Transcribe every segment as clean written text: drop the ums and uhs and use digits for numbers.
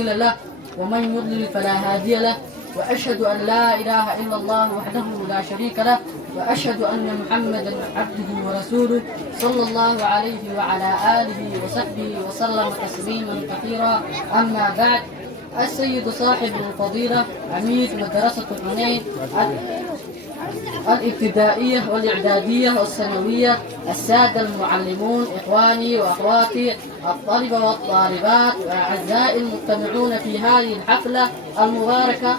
له ومن يضلل فلا هادي له وأشهد أن لا إله إلا الله وحده لا شريك له وأشهد أن محمدا عبده ورسوله صلى الله عليه وعلى آله وصحبه وسلم تسليما كثيرا. أما بعد، السيد صاحب الفضيلة عميد مدرسة حنين الابتدائية والإعدادية والثانوية، السادة المعلمون، إخواني وأخواتي الطلبة والطالبات وأعزائي المجتمعون في هذه الحفلة المباركة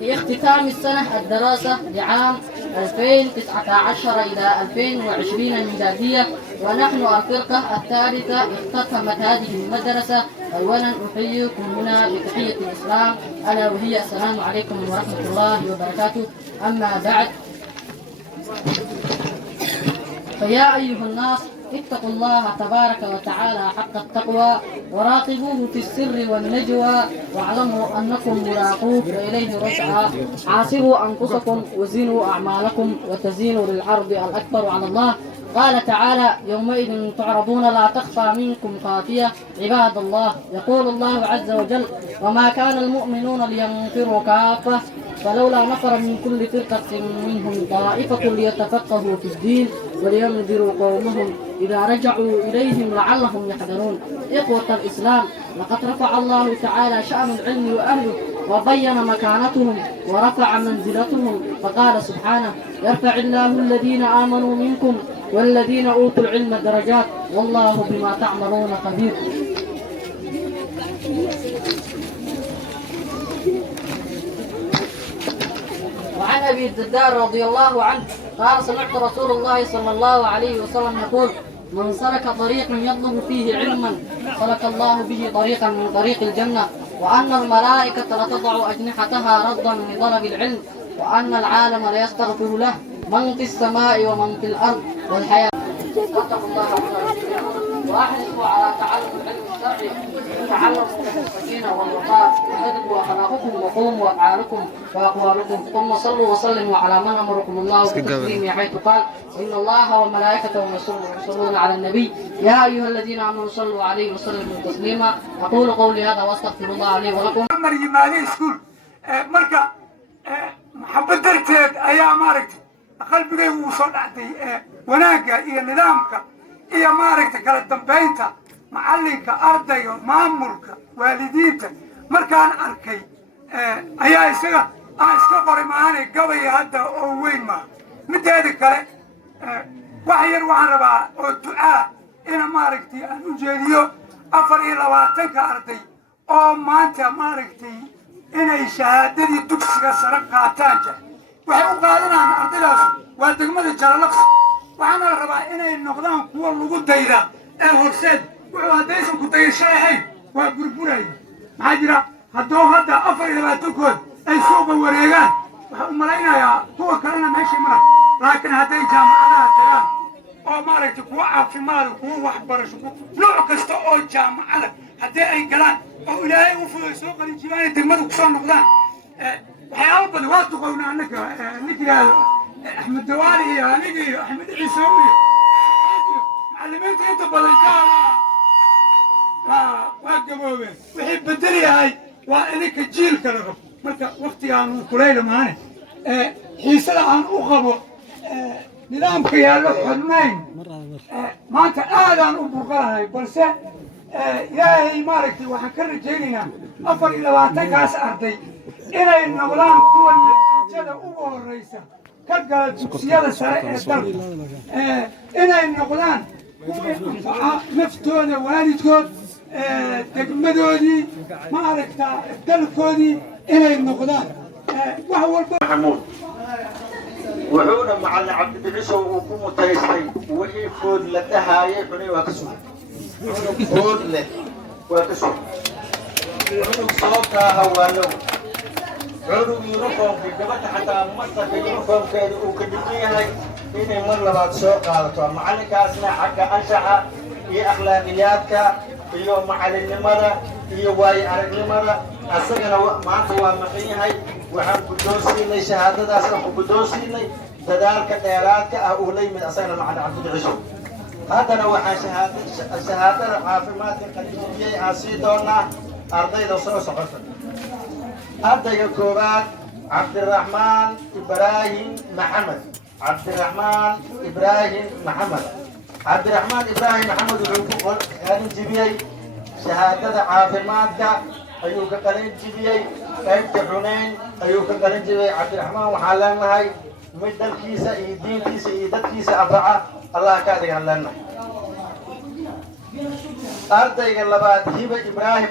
باختتام السنة الدراسة لعام 2019 إلى 2020 ميلادية، ونحن الفرقة الثالثة اختتمت هذه المدرسة. أولا أحييكم هنا بتحية الإسلام ألا وهي السلام عليكم ورحمة الله وبركاته. أما بعد، فيا أيها الناس اتقوا الله تبارك وتعالى حق التقوى وراقبوه في السر والنجوى واعلموا أنكم ملاقوه وإليه رجعا. حاسبوا أنفسكم وزنوا أعمالكم وتزينوا للعرض الأكبر على الله. قال تعالى: يومئذ تعرضون لا تخفى منكم خافية. عباد الله، يقول الله عز وجل: وما كان المؤمنون لينفروا كافة فلولا نفر من كل فرقة منهم طائفة ليتفقهوا في الدين ولينذروا قومهم إذا رجعوا إليهم لعلهم يحذرون. إخوة الإسلام، لقد رفع الله تعالى شأن العلم وأهله وبين مكانتهم ورفع منزلتهم، فقال سبحانه: يرفع الله الذين آمنوا منكم والذين أوتوا العلم درجات والله بما تعملون خبير. وعن أبي الدرداء رضي الله عنه قال: سمعت رسول الله صلى الله عليه وسلم يقول: من سلك طريقا يطلب فيه علما سلك الله به طريقا من طريق الجنة، وأن الملائكة لتضع أجنحتها رضا لطلب العلم، وأن العالم ليستغفر له من في السماء ومن في الأرض والحياة. اتقوا الله وأحرصوا على تعلم العلم الشرعي وتعلموا السكينة والوقار وهذبوا أخلاقكم وقوموا أفعالكم وأقوالكم، ثم صلوا وسلموا على من أمركم الله بالتسليم حيث قال: إن الله وملائكته يصلون على النبي يا أيها الذين آمنوا صلوا عليه وسلموا تسليما. أقول قولي هذا وأستغفر الله لي ولكم. marka maxabad darteed ayaa maaragtay qalbigaygu uu soo dhacday wanaagga iyo nidaamka iyo maaragtay kala dambeynta macallinka, ardayga, maamulka, waalidiinta markaan arkay ayaa iska qoray maahane gabay hadda oo weyn maaha. mideeda kale wax yar waxaan rabaa oo ducaa ina maaragtay aan u jeediyo 24 arday oo maanta maaragtay inay shahaadadii dugsiga sare qaataan waxay u qaadanayaan ardaydaas waa degmada Jalalaqsi. waxaana la rabaa inay noqdaan kuwa lagu dayda ee horseed wuxuu haddaysan ku dayashahay waa burburay. maxaa jira haddoo hadda 24kood ay suuqa wareegaan waxaa u malaynayaa kuwa kalena meesha mara, laakiin hadday jaamacadaha tagaan oo maaragtay kuwa caafimaad, kuwa waxbarasho, nooc kasta oo jaamacada haddii ay galaan oo ilaahay u fuday soo qalin jibaan degmada ku soo noqdaan waxyaabo badan waa duqowna annaka ninkiraado أحمد دواري يا نجي أحمد عيسوي معلمين أنت بلجان واقفوا به وحب الدنيا هاي وإنك الجيل كلهم مركا وقتي عن كليل معنا حيصل عن أخبو نظام خيال حنين ما أنت آذان أبو قراي بس يا هي ماركتي وحكر جيلنا أفر إلى واتك عس أرضي إلى النظام هو جد أبو الرئيس كقال سيادة سريع إنay noqdaan naftooda waalidkood degmadoodii ma aragtaa dalkoodii inay noqdaan wax walba. محمود وحونا معلم عبد العيسى وكم تيستي وإيفود لدها يفني وكسو فود له وكسو صوتها هوالو عودوا يروحون في جبهة حتى مصر يروحون كذا وكذبيها إني مرة بعد سوق هذا معلك أسمع حق أنشأ هي أخلاقياتك هي معلم مرة هي واي عرق مرة أصلا ما هو مقيها وحن بدوسي لي شهادة أصلا بدوسي لي تدارك دياراتك أولي من أصلا مع عبد العزو هذا نوع شهادة عافمات قديمية أسيدونا ardayda soo socota ardayga koowaad cabdiraxmaan ibraahim maxamed wuxuu ku qalin jibiyey shahaadada caafimaadka ayuu ka qalin jibiyey qaybta xunayn ayuu ka qalin jibiyey cabdiraxmaan waxaan leenahay mid dalkiisa iyo diintiisa iyo dadkiisa anfaca allah ka adigaan leenahay ardayga labaad hiba ibraahim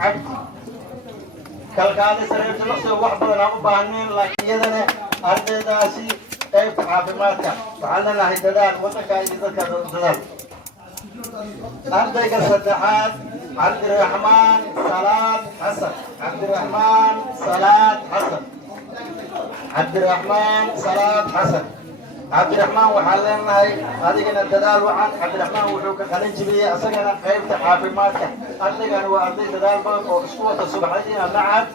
cabdi kalkaali sareebta lafteeda wax badan aan u baahnayn laakiin iyadana ardaydaasi qaybta caafimaadka waxaan leenahay dadaal wadanka iyo dadka dadaal ardayga saddexaad cabdiraxmaan salaad xasan cabdiraxmaan waxaan leenahay adigana dadaal wacan cabdiraxmaan wuxuu ka qalin jibiyey asagana qaybta caafimaadka ardaygana waa arday dadaal badan oo isku wata subaxdiina macad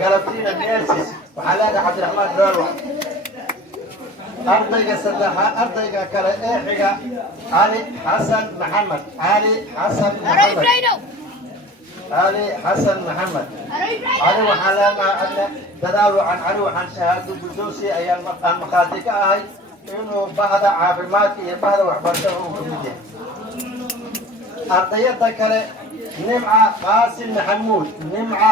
galabtiina neersis waxaan leenahay cabdiraxmaan dadaal wacan ardayga saddexaad ardayga kale ee xiga cali xasan maxamed cali waxaan leenahay dadaal wacan cali waxaan shahaado guddoonsi ayaan markhaati ka ahay inuu bahda caafimaadka iyo bahda waxbarashada uu ka mid yahay ardayada kale nimca qaasin maxamuud nimca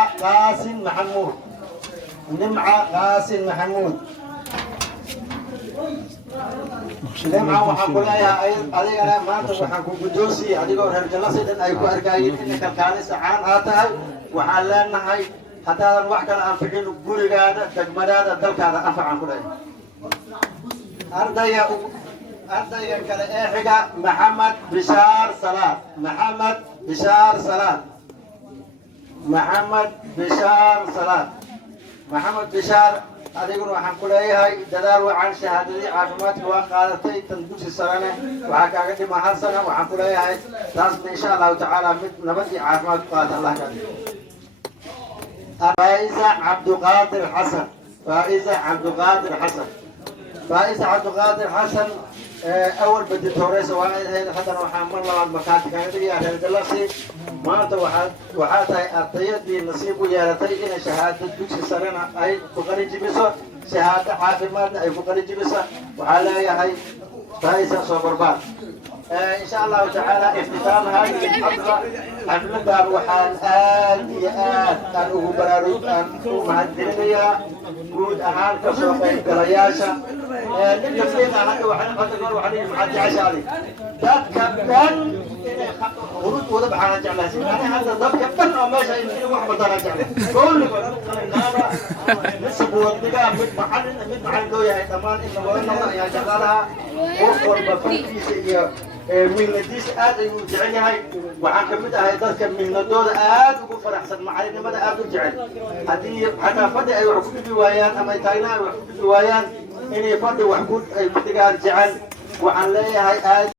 waxaan ku leeyahay adigana maanta waxaan ku guddoonsiiyey adigoo reer jallasidan ay ku arkayeen in kalkaalisa caan aa tahay waxaan leenahay haddaadan wax kale anficin gurigaada degmadaada dalkaada anfacaan ku leeyahay ardayga kale ee xiga maxamed bishaar adiguna waxaan ku leeyahay dadaal wacan shahaadadii caafimaadka waa qaadatay tan dugsi sarane waxaa kaaga dhima hal sana waxaan ku leeyahay taasna insha allahu tacaala mid nabad iyo caafimaad ku qaata allah ka dhigo faa'iza cabduqaadir xasan أول بدي توريس واحد هذا حتى لو حامل الله المكاتب كان يدري على الدلاسي ما أنت وحاتي أرتيت بنصيب ويارتي إن شهادة دكتور سرنا أي فقري جبسة شهادة حافظ أي فقري جبسة وحلا يا هاي فايزة صبربان إن شاء الله تعالى اختتام هذه الحفلة حفلة وحال أن أخبرارك أن مهدرية جود أهان كسوقين كرياشة للتسليم هذا وحنا قد نقول وحنا معدي عشالي ذات كبن ورود وضب حنا جعلها أنا هذا ذات كبن أو ما شيء من واحد بدنا جعله كل نارا نسب ودقة مت محل دوية كمان إنه والله يا جلالها وفر بفرقي سيء مهنتيس aad ay u jecel yahay waxaan ka mid ahay dadka mihnadooda aad ugu faraxsan macalinimada aad u jecel hadii xataa fadhi ay wax ku dhigi waayaan ama taagna ay wax ku dhigi waayaan inay fadhi wax ku ay ku dhigaan jecel waxaan leeyahay aad